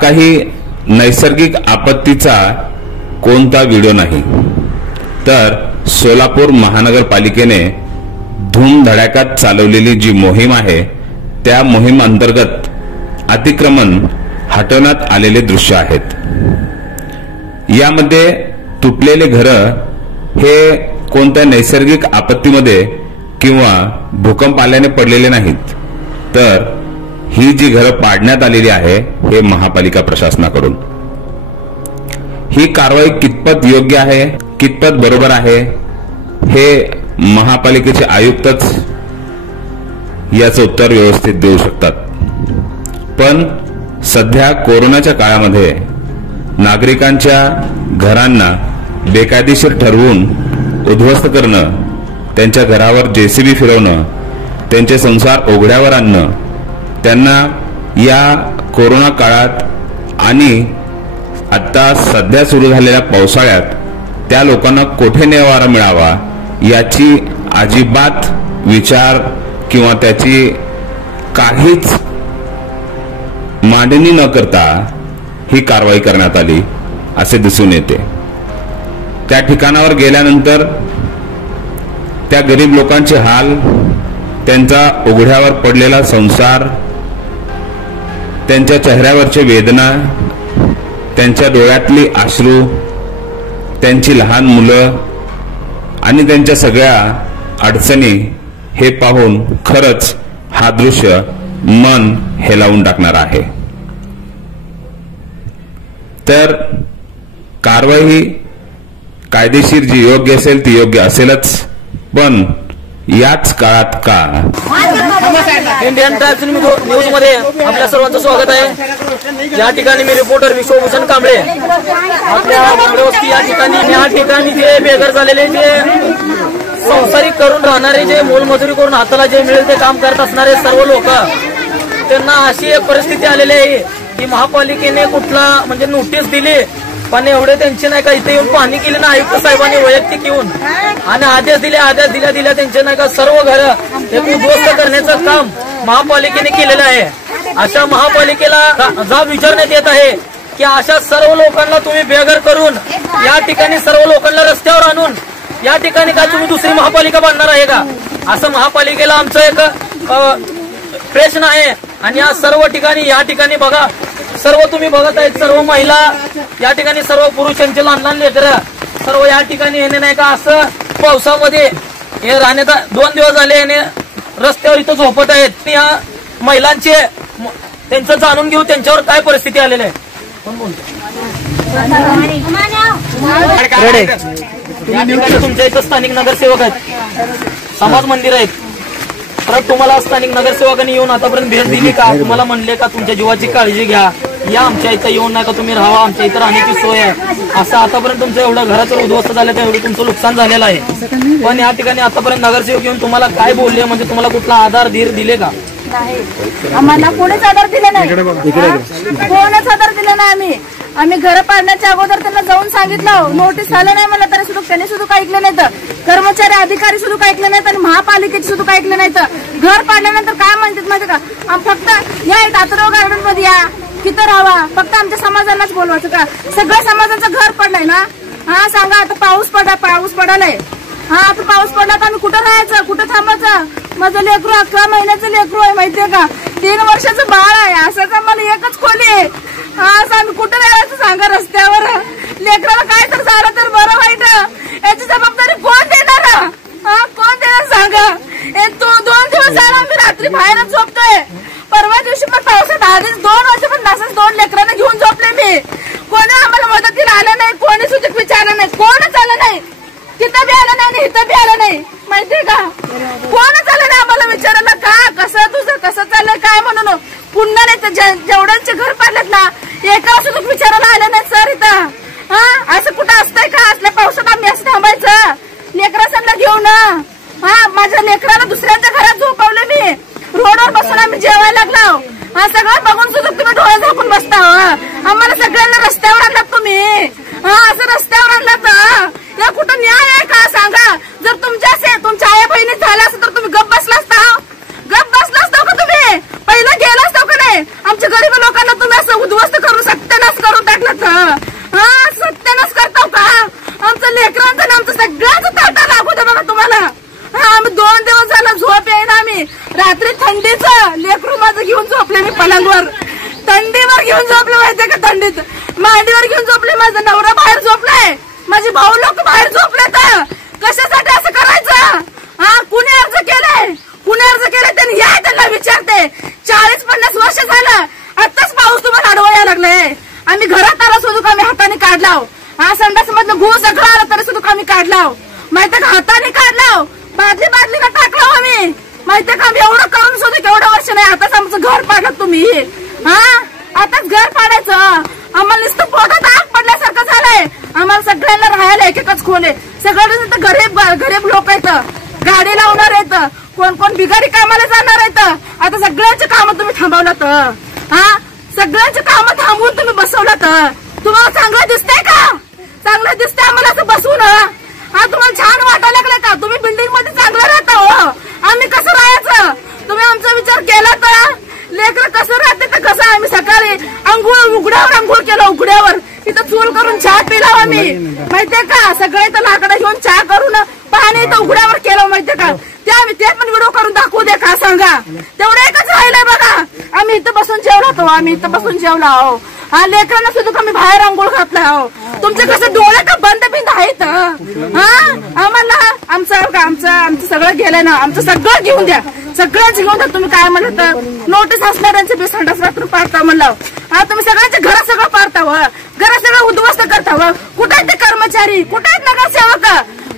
काही नैसर्गिक आपत्तीचा कोणता व्हिडिओ नाही, तर सोलापूर महानगरपालिकेने धूमधडाक्यात चालवलेली जी मोहीम आहे त्या मोहीम अंतर्गत अतिक्रमण हटवण्यात आलेले दृश्य आहेत। यामध्ये तुटलेले घरं हे कोणत्या नैसर्गिक आपत्तीमध्ये किंवा भूकंप आल्याने पडलेले नाहीत, तर ही जी घरं पाडण्यात आलेली आहे हे महापालिका प्रशासनाकडून। ही कारवाई कितपत योग्य आहे, कितपत बरोबर आहे हे महापालिकेचे आयुक्तच याचं उत्तर व्यवस्थित देऊ शकतात। पण सध्या कोरोनाच्या काळामध्ये नागरिकांच्या घरांना बेकायदेशीर ठरवून उद्ध्वस्त करणं, त्यांच्या घरावर जेसीबी फिरवणं, त्यांचे संसार उघड्यावर आणणं, त्यांना या कोरोना काळात आणि आता सध्या सुरू झालेल्या पावसाळ्यात त्या लोकांना कोठे निवारा मिळावा याची अजिबात विचार किंवा त्याची काहीच मांडणी न करता ही कारवाई करण्यात आली असे दिसून येते। त्या ठिकाणावर गेल्यानंतर त्या गरीब लोकांचे हाल, त्यांचा उघड्यावर पडलेला संसार, त्यांच्या चेहऱ्यावरची वेदना, त्यांच्या डोळ्यातली अश्रू, त्यांची लहान मुलं आणि त्यांच्या सगळ्या अडचणी हे पाहून खरंच हा दृश्य मन हेलावून टाकणार आहे। तर कारवाई ही कायदेशीर जी योग्य असेल ती योग्य असेलच, पण याच काळात का? इंडियन टाइम्स न्यूज मध्ये आपल्या सर्वांचं स्वागत आहे। या ठिकाणी मी रिपोर्टर विश्वभूषण कांबळे आपल्या वस्ती या ठिकाणी जे बेघर झालेले, जे संसारिक करून राहणारे, जे मोलमजुरी करून हाताला जे मिळेल ते काम करत असणारे सर्व लोक, त्यांना अशी एक परिस्थिती आलेली आहे की महापालिकेने कुठला म्हणजे नोटीस दिली पण एवढे त्यांचे नाही का इथे येऊन पाहणी केली ना आयुक्त साहेबांनी वैयक्तिक येऊन, आणि आदेश दिल्या त्यांचे नाही का सर्व घरं उद्ध्वस्त करण्याचं काम महापालिकेने केलेलं आहे। अशा महापालिकेला जाब विचारण्यात येत आहे की अशा सर्व लोकांना तुम्ही बेघर करून या ठिकाणी सर्व लोकांना रस्त्यावर आणून या ठिकाणी का तुम्ही दुसरी महापालिका बांधणार आहे का, असं महापालिकेला आमचं एक प्रश्न आहे। आणि या सर्व ठिकाणी या ठिकाणी बघा, सर्व तुम्ही बघत आहेत, सर्व महिला या ठिकाणी, सर्व पुरुषांचे लहान लहान लेकरं सर्व या ठिकाणी येणे नाही का असं पावसामध्ये हे राहण्याचा 2 दिवस झाले याने रस्त्यावर इथं झोपत आहेत। या महिलांचे त्यांचं जाणून घेऊ त्यांच्यावर काय परिस्थिती आलेली आहे। कोण बोलतो? तुमच्या इथं स्थानिक नगरसेवक आहेत, समाज मंदिर आहेत, तर तुम्हाला स्थानिक नगरसेवकांनी येऊन आतापर्यंत भेट दिली का? तुम्हाला म्हणले का तुमच्या जीवाची काळजी घ्या, या आमच्या इथं येऊन नाही का तुम्ही राहावा, आमच्या इथं राहण्याची सोय आहे, असं आतापर्यंत तुमचं एवढं घराचं उद्ध्वस्त झालं तर एवढं तुमचं नुकसान झालेलं आहे। पण या ठिकाणी आतापर्यंत नगरसेवक येऊन तुम्हाला काय बोलले, म्हणजे तुम्हाला कुठला आधार धीर दिले का? आम्हाला कोणीच आधार दिला नाही, कोणच आधार दिला नाही। आम्ही घर पाडण्याच्या अगोदर त्यांना जाऊन सांगितलं, नोटीस आलं नाही मला तरी सुद्धा त्यांनी सुद्धा ऐकलं नाही, तर कर्मचारी अधिकारी सुद्धा ऐकले नाहीत आणि महापालिकेचे सुद्धा ऐकले नाहीत। घर पाडल्यानंतर काय म्हणतात माहिती का, फक्त या दातराव गार्डन मध्ये या, तिथं राहावा, फक्त आमच्या समाजालाच बोलवायचं का? सगळ्या समाजाचं घर पडलंय ना। हा सांगा, आता पाऊस पडालाय, हा आता पाऊस पडला तर आम्ही कुठं राहायचं, कुठं थांबायचं? माझं लेकरू 11 महिन्याचं लेकरू आहे माहितीये का, 3 वर्षाचं बाळ आहे, असंच आम्हाला एकच खोली आहे, हा असं आम्ही कुठं राहायचं सांगा? रस्त्यावर लेकराला काय तर झालं तर बरं वाईट याची जबाबदारी कोण देणार? हा कोण देणार सांगा? 2 दिवस झाला आम्ही रात्री बाहेरच झोपतोय। परवा दिवशी पण पावसात आधीच 2 वर्ष पण असंच 2 लेकरांना घेऊन झोपले मी, कोणी आम्हाला मदतीला आलं नाही, कोणी सुद्धा विचारलं नाही, कोणच आलं नाही, तिथं बी आलं नाही आणि इथं बी आलं नाही माहितीये का, कोणच आलं नाही आम्हाला विचारायला का कसं तुझं कसं चाललंय काय म्हणून। पुन्हा नाही जेवढ्यांचे घर पाडलेत ना एका सुद्धा विचारायला आलं नाही सर इथं। हा असं कुठं असतंय का? असल्या पावसात आम्ही असं थांबायचं लेकरांना घेऊन? हा माझ्या लेकराला दुसऱ्यांच्या घरात झोपवलं मी, रोडवर बसून आम्ही जेवायला लागलो, हा सगळं बघून सुद्धा तुम्ही डोळे झाकून बसता, आम्हाला सगळ्यांना रस्त्यावर आणलात तुम्ही, हा असं रस्त्यावर आणलात, या कुठं न्याय आहे का सांगा? जर तुमच्या आई बहिणी झालं असं तर तुम्ही गप्प बसला असता का तुम्ही? पहिला गेला असता का नाही? आमच्या गरीब लोकांना तुम्ही असं उद्ध्वस्त करून सगळ्याच ताटा दाखवू दे बघा तुम्हाला. आम्ही 2 दिवस झाला झोप येईना. आम्ही रात्री थंडीचं लेकरू माझं घेऊन झोपले. मी पलंगवर थंडीवर घेऊन झोपले माहितीये का. थंडीत मांडीवर घेऊन झोपले. माझा नवरा बाहेर झोपलाय. माझे भाऊ लोक बाहेर झोपले. तर कशासाठी असं करायचं. कुणी अर्ज केलाय. कुणी अर्ज केलाय त्यांनी या त्यांना विचारते. 40-50 वर्ष झालं. आताच पाऊस तुम्हाला अडवा यायला लागलाय. आम्ही घरात आला सुद्धा आम्ही हाताने काढलाव. संडास मधलं घू सगळं आलं तरी सुद्धा आम्ही काढलाव. माहितीये का. हाताने काढलाव. बादलीला टाकलाव आम्ही. माहितीये का. आम्ही एवढं करून सुद्धा केवढं वर्ष नाही. आताच आमचं घर पाडलं तुम्ही. आताच घर पाडायचं. आम्हाला नुसतं पोटात आग पडल्यासारखं झालंय. आम्हाला सगळ्यांना राहायला एकच खोले. सगळं गरीब लोक आहेत. गाडी लावणार आहेत. कोण बिगारी कामाला जाणार आहेत. आता सगळ्यांची कामं तुम्ही थांबवलात. सगळ्यांची कामं थांबवून तुम्ही बसवलात. तुम्हाला चांगलं दिसतंय का. चांगलं दिसतंय आम्हाला असं बसून. तुम्हाला छान वाटायला लागलं का. तुम्ही बिल्डिंग मध्ये चांगलं राहता हो. आम्ही कसं राहायचं. तुम्ही आमचा विचार केला तर. लेकरं कसं राहते तर कसं. आम्ही सकाळी उघड्यावर अंघोळ केलं. उघड्यावर इथं चूल करून चहा पिला आम्ही. माहितीये का. सगळे इथं लाकडं घेऊन चहा करून पाणी इथं उघड्यावर केलं. माहितीये का. ते पण व्हिडिओ करून दाखवू दे का सांगा. तेवढं एकच राहिलंय बघा. आम्ही इथं बसून जेवला होतो. आम्ही इथं बसून जेवला आहो. लेकरांना सुद्धा आम्ही बाहेर आंघोळ घातला आहो. तुमचे कसं डोळे का बंद आहेत. आम्हाला आमचं सगळं गेलंय ना. आमचं सगळं घेऊन द्या. सगळंच घेऊन द्या. तुम्ही काय म्हणलं तर नोटीस असणाऱ्यांचे बी संडास रात्र पाडता म्हणलं. तुम्ही सगळ्यांच्या घरात सगळं पाडताव. घरात सगळं उद्ध्वस्त करताव. कुठे आहेत ते कर्मचारी. कुठे आहेत नगरसेवक.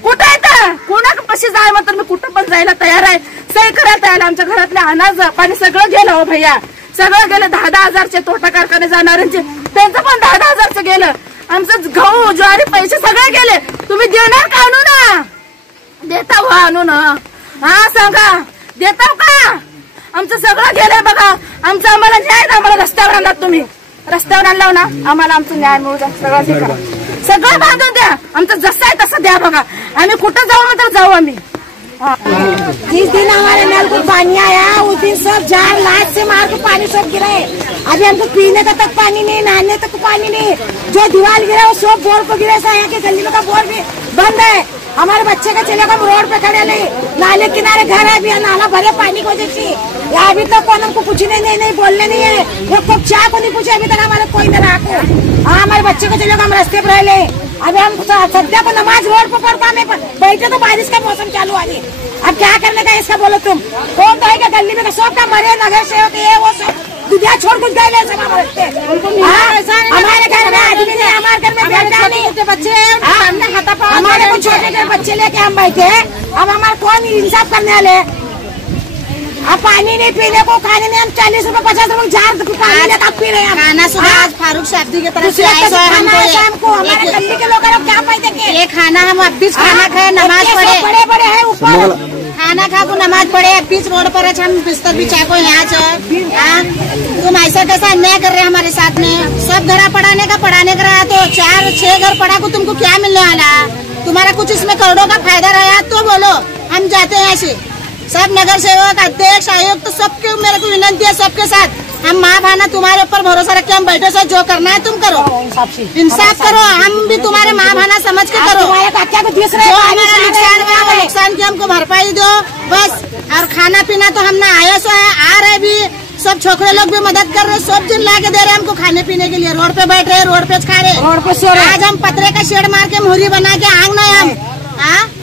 कुठे आहेत. कोणापाशी जाय म्हणतात. मी कुठं पण जायला तयार आहे. सही करायला तयार. आमच्या घरातले अनाज पाणी सगळं गेलं हो भैया. सगळं गेलं. 10-10 हजारचे तोटा कारखाने जाणाऱ्यांचे त्यांचं पण 10-10 हजारचं गेलं. आमचं गहू ज्वारी पैसे सगळे गेले. तुम्ही देणार का आणून. देता हो आणून. सांगा देताव का. आमचं सगळं गेलंय बघा. आमचं आम्हाला न्याय. आम्हाला रस्त्यावर आणलात तुम्ही. रस्त्यावर आणलाव ना. आम्हाला आमचं न्याय मिळू द्या. सगळं बांधून द्या. आमचं जसं आहे तसं द्या बघा. आम्ही कुठं जाऊ म्हणतो जाऊ आम्ही. जिस दिन हमारे नल को पानी आया उस दिन सब जार लाइट से मार के पानी सब गिरे. अभी हमको पीने का तक पानी नहीं. नहाने तक पानी नहीं. जो दीवार गिरा वो सब बोर को गिरे. यहाँ के गली में का बोर भी बंद है. हमारे बच्चे का चले हम रोड पे खड़े नहीं. नाले किनारे घर है. भी नाला भरे पानी की वजह से. अभी तक कौन हमको पूछने नहीं बोलने नहीं है. वो क्या को नहीं पूछे अभी तक हमारे कोई न रहा. हमारे बच्चे को चले हम रास्ते पर रहे. अभी हम सद्या को नमाज रोड पर पढ़ता नहीं. बैठे तो बारिश का मौसम चालू आगे. अब क्या करने का इसका बोलो तुम. कौन तो है क्या गली में सब का मरे नगर सेवक है वो सब दुनिया छोड़ कुछ गए सब हमारे घर में आदमी नहीं. हमारे घर में बेटा नहीं. बच्चे हमारे को छोटे बच्चे लेके हम बैठे. अब हमारे कौन इंसाफ करने वाले. अब पानी नहीं पीने को खाने नहीं. हम 40 रुपए 50 रुपए जार पानी लेकर पी रहे हैं. खाना सुबह फारूक साहब की तरफ से हमको हमारे गली के लोग क्या पाते के ये खाना हम अब बीच खाना खाए नमाज पढ़े. बड़े है ऊपर खाना खा को नमाज पढ़े. बीच रोड पर हम बिस्तर बिछा को यहाँ तुम ऐसा कैसा अन्याय कर रहे हैं हमारे साथ में. सब घर पढ़ाने का रहा तो 4-6 घर पढ़ा को तुमको क्या मिलने वाला. तुम्हारा कुछ इसमें करोड़ों का फायदा रहा तो बोलो. हम जाते हैं ऐसे सब नगर सेवक अध्यक्ष आयुक्त तो सबके मेरे को विनती है. सबके साथ हम माँ भाना तुम्हारे ऊपर भरोसा रख के हम बैठे से जो करना है तुम करो. इंसाफ करो. हम भी तुम्हारे माँ भाना समझ के करो. जो हमारा नुकसान हुआ वो नुकसान की हमको भरपाई दो बस. और खाना पीना तो हम ना आया सो है आ रहे भी. सब छोकरे लोग भी मदद कर रहे. सब दिन ला के दे रहे हमको खाने पीने के लिए. रोड पे बैठ रहे रोड पे खा रहे. आज हम पतरे का शेड मार के मोहरी बना के आंग ना हम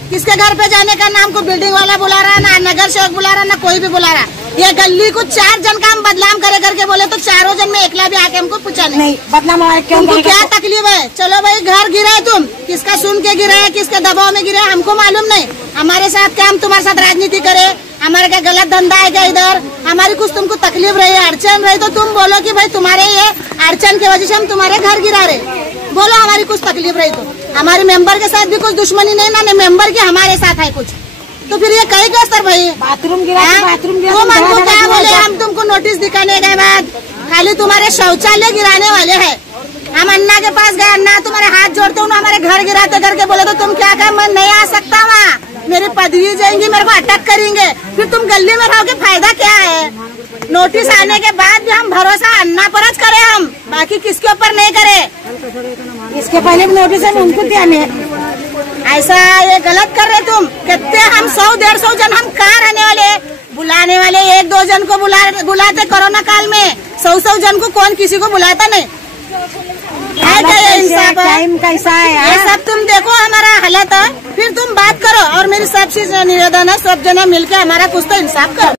किसके घर पे जाने का. नाम को बिल्डिंग वाला बुला रहा ना नगर सेवक बुला रहा ना कोई भी बुला रहा. ये गली को 4 जन का हम बदनाम करके बोले तो 4 जन में एकला भी आके हमको पूछा नहीं बदनाम तुमको क्या तकलीफ है. चलो भाई घर गिरा है तुम किसका सुन के गिरा है किसके दबाव में गिरा है हमको मालूम नहीं. हमारे साथ क्या हम तुम्हारे साथ राजनीति करे. हमारे क्या गलत धंधा है क्या इधर. हमारी कुछ तुमको तकलीफ रही है अड़चन रही तो तुम बोलो कि भाई तुम्हारे ये अड़चन की वजह से हम तुम्हारे घर गिरा रहे. बोलो हमारी कुछ तकलीफ रही तो. हमारे मेंबर के साथ भी कुछ दुश्मनी नहीं ना मेंबर की हमारे साथ है कुछ. तो फिर ये कहीं क्या सर भाई बाथरूम गिरा तुम हमको क्या बोले. हम तुमको नोटिस दिखाने के बाद खाली तुम्हारे शौचालय गिराने वाले हैं. हम अन्ना के पास गए. अन्ना तुम्हारे हाथ जोड़ते हूँ हमारे घर गिराते करके बोले तो तुम क्या कहा मैं नहीं आ सकता वहाँ. मेरी पदवी जाएंगी मेरे को अटक करेंगे. फिर तुम गली में रहोगे फायदा क्या है. नोटिस आने के बाद भी हम भरोसा अन्ना पर करे. हम बाकी किसके ऊपर नहीं करे. इसके पहले भी नोटिस हम उनको दिया ऐसा ये गलत कर रहे तुम। कितने हम 100-150 जन हम कहाँ रहने वाले, बुलाने वाले 1-2 जन को बुलाते कोरोना काल में, 100 जन को कौन किसी को बुलाता नहीं है। क्या ये इंसाफ है? टाइम कैसा है? ये सब तुम देखो हमारा हालत है, फिर तुम बात करो। और मेरी सबसे निवेदन है, सब जना मिलके हमारा कुछ तो इंसाफ करो।